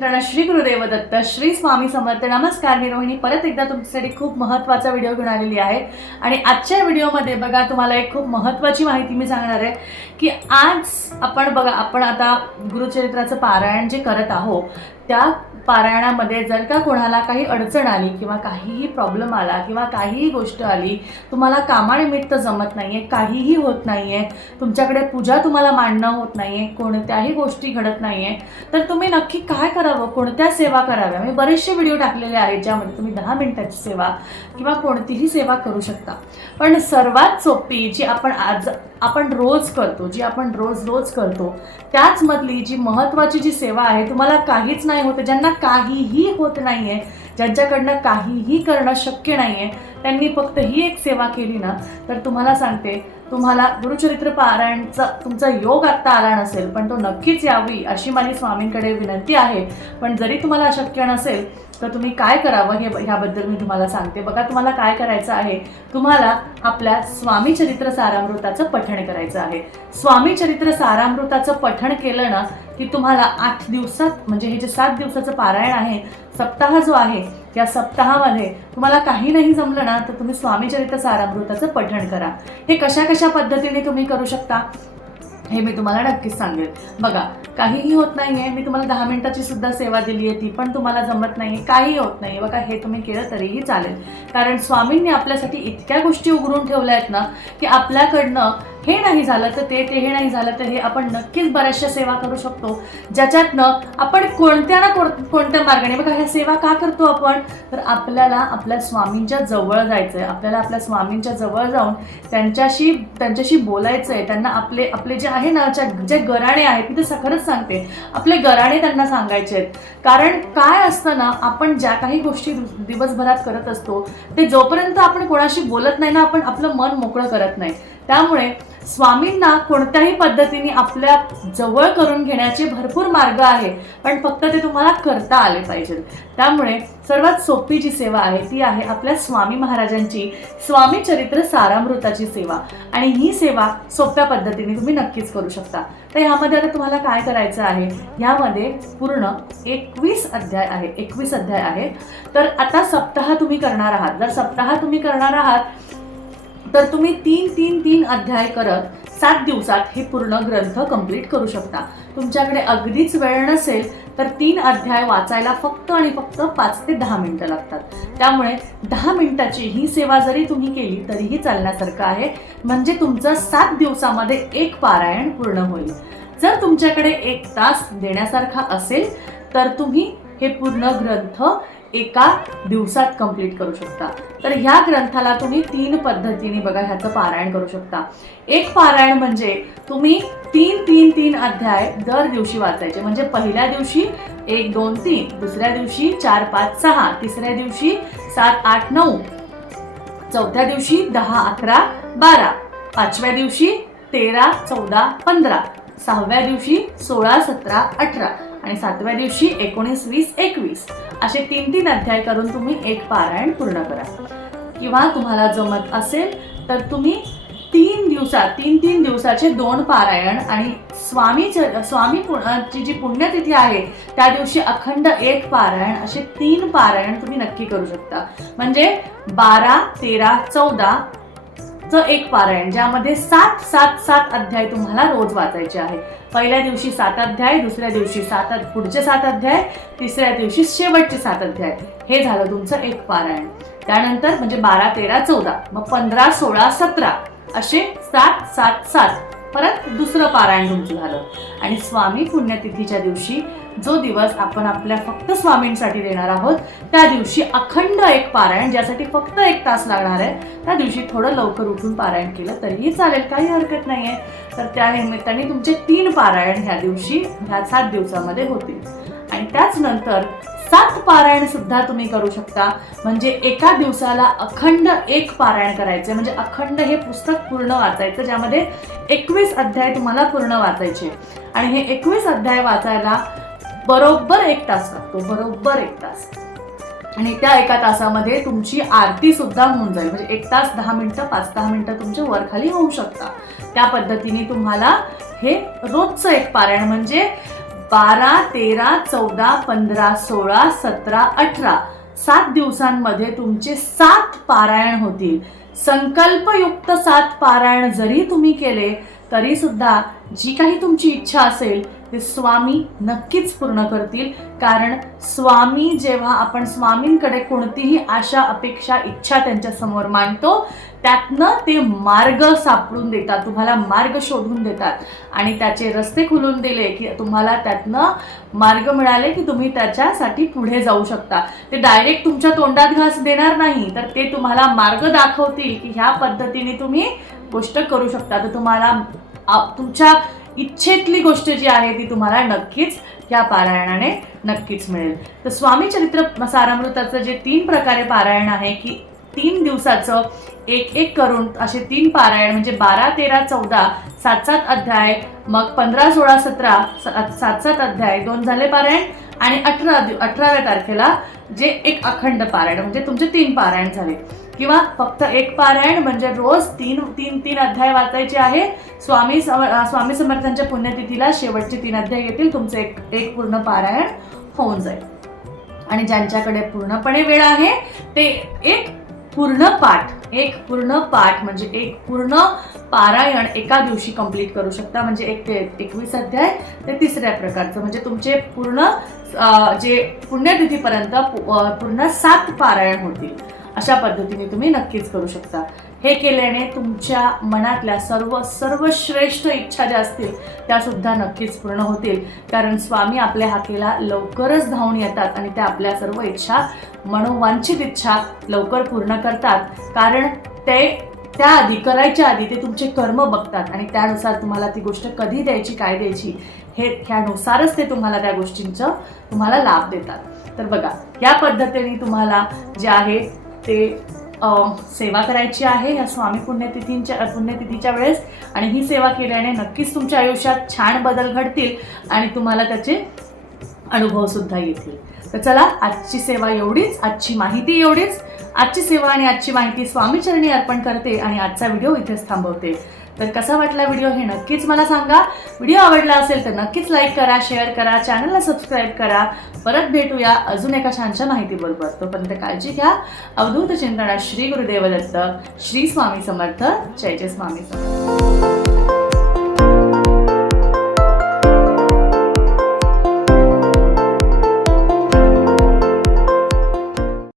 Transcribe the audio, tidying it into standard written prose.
चिंतन श्री गुरुदेव दत्त श्री स्वामी समर्थ. नमस्कार, मी रोहिणी परत एकदा तुमच्यासाठी खूप महत्त्वाचा व्हिडिओ घेऊन आलेली आहे. आणि आजच्या व्हिडिओमध्ये बघा, तुम्हाला एक खूप महत्त्वाची माहिती मी सांगणार आहे की आज आपण आता गुरुचरित्राचं पारायण जे करत आहोत त्या पारायणामध्ये जर का कोणाला काही अडचण आली किंवा काहीही प्रॉब्लेम आला किंवा काहीही गोष्ट आली, तुम्हाला कामानिमित्त जमत नाहीये, काहीही होत नाहीये, तुमच्याकडे पूजा तुम्हाला मांडणं होत नाहीये, कोणत्याही गोष्टी घडत नाहीये, तर तुम्ही नक्की काय करावं, कोणत्या सेवा कराव्या. मी बरेचसे व्हिडिओ टाकलेले आहेत ज्यामध्ये तुम्ही 10 मिनिटाची सेवा किंवा कोणतीही सेवा करू शकता. पण सर्वात सोपी जी आपण रोज करतो, जी आपण रोज करतो त्याच मधली जी महत्त्वाची जी सेवा आहे, तुम्हाला काहीच नाही होत, ज्यांना काहीही होत नाहीये, ज्यांच्याकडनं काहीही करणं शक्य नाहीये, त्यांनी फक्त ही एक सेवा केली ना, तर तुम्हाला सांगते, तुम्हाला गुरुचरित्र पारायणचा तुमचा योग आत्ता आला नसेल पण तो नक्कीच यावी अशी माझी स्वामींकडे विनंती आहे. पण जरी तुम्हाला शक्य नसेल तर तुम्ही काय करावं ह्याबद्दल मी तुम्हाला सांगते. बघा, तुम्हाला काय करायचं आहे, तुम्हाला आपल्या स्वामी चरित्र सारामृताचं पठण करायचं आहे. स्वामी चरित्र सारामृताचं पठण केलं ना की तुम्हाला 8 दिवसात, म्हणजे हे जे 7 दिवसाचं पारायण आहे, सप्ताह जो आहे, या सप्ताहामध्ये तुम्हाला काही नाही जमलं ना तर तुम्ही स्वामी चरित्र सारामृताचं पठण करा. हे कशा पद्धतीने तुम्ही करू शकता हे मी तुम्हाला नक्कीच सांगेल. बघा, काहीही होत नाहीये, मी तुम्हाला 10 मिनिटाची सुद्धा सेवा दिली आहे, ती पण तुम्हाला जमत नाहीये, काही होत नाहीये, बघा हे तुम्ही केलं तरीही चालेल. कारण स्वामींनी आपल्यासाठी इतक्या गोष्टी उघडून ठेवल्या आहेत ना की आपल्याकडनं हे नाही झालं तर ते हे नाही झालं तर हे, आपण नक्कीच बऱ्याचशा सेवा करू शकतो ज्याच्यातनं आपण कोणत्या मार्गाने, बघा ह्या सेवा का करतो आपण, तर आपल्याला आपल्या स्वामींच्या जवळ जायचंय, आपल्याला आपल्या स्वामींच्या जवळ जाऊन त्यांच्याशी बोलायचंय, त्यांना आपले जे आहे ना, जे गराणे आहेत, मी तर खरंच सांगते, आपले गराणे त्यांना सांगायचे आहेत. कारण काय असतं ना, आपण ज्या काही गोष्टी दिवसभरात करत असतो ते जोपर्यंत आपण कोणाशी बोलत नाही ना, आपण आपलं मन मोकळं करत नाही. त्यामुळे स्वामींना कोणत्याही पद्धतीने आपल्या जवळ करून घेण्याचे भरपूर मार्ग आहे, पण फक्त ते तुम्हाला करता आले पाहिजेत. त्यामुळे सर्वात सोपी जी सेवा आहे ती आहे आपल्या स्वामी महाराजांची स्वामी चरित्र सारामृताची सेवा. आणि ही सेवा सोप्या पद्धतीने तुम्ही नक्कीच करू शकता. तर ह्यामध्ये आता तुम्हाला काय करायचं आहे, ह्यामध्ये पूर्ण 21 अध्याय आहे. तर आता सप्ताह तुम्ही करणार आहात. जर सप्ताह तुम्ही करणार आहात तर तुम्ही 3 अध्याय करत 7 दिवसात हे पूर्ण ग्रंथ कंप्लीट करू शकता. तुमच्याकडे अगदीच वेळ नसेल तर 3 अध्याय वाचायला फक्त आणि फक्त 5 ते 10 मिनिटं लागतात. त्यामुळे 10 मिनिटाची ही सेवा जरी तुम्ही केली तरीही चालण्यासारखं आहे. म्हणजे तुमचं 7 दिवसामध्ये एक पारायण पूर्ण होईल. जर तुमच्याकडे 1 तास देण्यासारखा असेल तर तुम्ही हे पूर्ण ग्रंथ एका दिवसात कंप्लीट करू शकता. तर ह्या ग्रंथाला तुम्ही 3 पद्धतीने बघा ह्याचं पारायण करू शकता. एक पारायण म्हणजे तुम्ही 3 अध्याय दर दिवशी वाचायचे. म्हणजे पहिल्या दिवशी 1, 2, 3, दुसऱ्या दिवशी 4, 5, 6, तिसऱ्या दिवशी 7, 8, 9, चौथ्या दिवशी 10, 11, 12, पाचव्या दिवशी 13, 14, 15, 6व्या दिवशी 16, 17, 18 आणि 7व्या दिवशी 19, 20, 21 असे 3 अध्याय करून तुम्ही एक पारायण पूर्ण करा. किंवा तुम्हाला जमत असेल तर तुम्ही 3 दिवसाचे 2 पारायण आणि स्वामीची जी पुण्यतिथी आहे त्या दिवशी अखंड 1 पारायण, असे 3 पारायण तुम्ही नक्की करू शकता. म्हणजे 12, 13, 14 एक पारायण, ज्यामध्ये 7 अध्याय तुम्हाला रोज वाचायचे आहे. पहिल्या दिवशी 7 अध्याय, दुसऱ्या दिवशी पुढचे 7 अध्याय, तिसऱ्या दिवशी शेवटचे 7 अध्याय. हे झालं तुमचं एक पारायण. त्यानंतर म्हणजे 12, 13, 14, मग 15, 16, 17 असे 7 परत दुसरं पारायण तुमचं झालं. आणि स्वामी पुण्यतिथीच्या दिवशी जो दिवस आपण आपल्या फक्त स्वामींसाठी देणार आहोत त्या दिवशी अखंड 1 पारायण, ज्यासाठी फक्त 1 तास लागणार आहे, त्या दिवशी थोडं लवकर उठून पारायण केलं तरीही चालेल, काही हरकत नाहीये. तर त्या निमित्ताने तुमचे 3 पारायण ह्या 7 दिवसामध्ये होतील. आणि त्याच नंतर 7 पारायण सुद्धा तुम्ही करू शकता. म्हणजे एका दिवसाला अखंड 1 पारायण करायचं, म्हणजे अखंड हे पुस्तक पूर्ण वाचायचं, ज्यामध्ये 21 अध्याय तुम्हाला पूर्ण वाचायचे. आणि हे 21 अध्याय वाचायला बरोबर 1 तास लागतो, बरोबर 1 तास. आणि त्या 1 तासामध्ये तुमची आरती सुद्धा होऊन जाईल. म्हणजे 1 तास 10 मिनिटं, 5-10 मिनिटं तुमचे वर खाली होऊ शकता. त्या पद्धतीने तुम्हाला हे रोजचं 1 पारायण, म्हणजे 12, 13, 14, 15, 16, 17, 18 7 दिवसांमध्ये तुमचे 7 पारायण होतील. संकल्पयुक्त 7 पारायण जरी तुम्ही केले तरी सुद्धा जी काही तुमची इच्छा असेल ते स्वामी नक्कीच पूर्ण करतील. कारण स्वामी, जेव्हा आपण स्वामींकडे कोणतीही आशा, अपेक्षा, इच्छा त्यांच्या समोर मांडतो, त्यातनं ते मार्ग सापडून देतात, तुम्हाला मार्ग शोधून देतात. आणि त्याचे रस्ते खुलून दिले की तुम्हाला त्यातनं मार्ग मिळाले की तुम्ही त्याच्यासाठी पुढे जाऊ शकता. ते डायरेक्ट तुमच्या तोंडात घास देणार नाही, तर ते तुम्हाला मार्ग दाखवतील की ह्या पद्धतीने तुम्ही गोष्ट करू शकता. तर तुम्हाला तुमच्या इच्छेतली गोष्ट जी आहे ती तुम्हाला नक्कीच या पारायणाने नक्कीच मिळेल. तर स्वामी चरित्र सारामृताचं जे 3 प्रकारे पारायण आहे की 3 दिवसाचं एक करून असे 3 पारायण, म्हणजे 12, 13, 14 7-7 अध्याय, मग 15, 16, 17 7-7 अध्याय 2 झाले पारायण, आणि 18व्या तारखेला जे एक अखंड पारायण म्हणजे तुमचे 3 पारायण झाले. किंवा फक्त एक पारायण म्हणजे रोज 3 अध्याय वाचायचे आहे. स्वामी समर्थांच्या पुण्यतिथीला शेवटचे 3 अध्याय येतील, तुमचं एक पूर्ण पारायण होऊन जाईल. आणि ज्यांच्याकडे पूर्णपणे वेळ आहे ते एक पूर्ण पाठ म्हणजे एक पूर्ण पारायण एका दिवशी कंप्लीट करू शकता. म्हणजे 1 ते 21 अध्याय ते 3ऱ्या प्रकारचं, म्हणजे तुमचे पूर्ण जे पुण्यतिथीपर्यंत पूर्ण 7 पारायण होतील. अशा पद्धतीने तुम्ही नक्कीच करू शकता. हे केल्याने तुमच्या मनातल्या सर्वश्रेष्ठ इच्छा ज्या असतील त्या सुद्धा नक्कीच पूर्ण होतील. कारण स्वामी आपल्या हाकेला लवकरच धावून येतात आणि त्या आपल्या सर्व इच्छा, मनोवांछित इच्छा लवकर पूर्ण करतात. कारण ते त्याआधी, करायच्या आधी ते तुमचे कर्म बघतात आणि त्यानुसार तुम्हाला ती गोष्ट कधी द्यायची, काय द्यायची, हे ह्यानुसारच ते तुम्हाला त्या गोष्टींचा तुम्हाला लाभ देतात. तर बघा, या पद्धतीने तुम्हाला जे आहे ते सेवा करायची आहे या स्वामी पुण्यतिथीच्या वेळेस. आणि ही सेवा केल्याने नक्कीच तुमच्या आयुष्यात छान बदल घडतील आणि तुम्हाला त्याचे अनुभव सुद्धा येतील. तर चला, आजची सेवा एवढीच, आजची माहिती एवढीच. आजची सेवा आणि आजची माहिती स्वामीचरणी अर्पण करते आणि आजचा व्हिडिओ इथेच थांबवते. तर कसा वाटला व्हिडिओ हे नक्कीच मला सांगा. व्हिडिओ आवडला असेल तर नक्कीच लाईक करा, शेअर करा, चॅनलला सबस्क्राईब करा. परत भेटूया अजून एका छानशा माहितीबरोबर. तोपर्यंत काळजी घ्या. अवधूत चिंतनात श्री गुरुदेव दत्त. श्री स्वामी समर्थ. जय जय स्वामी समर्थ.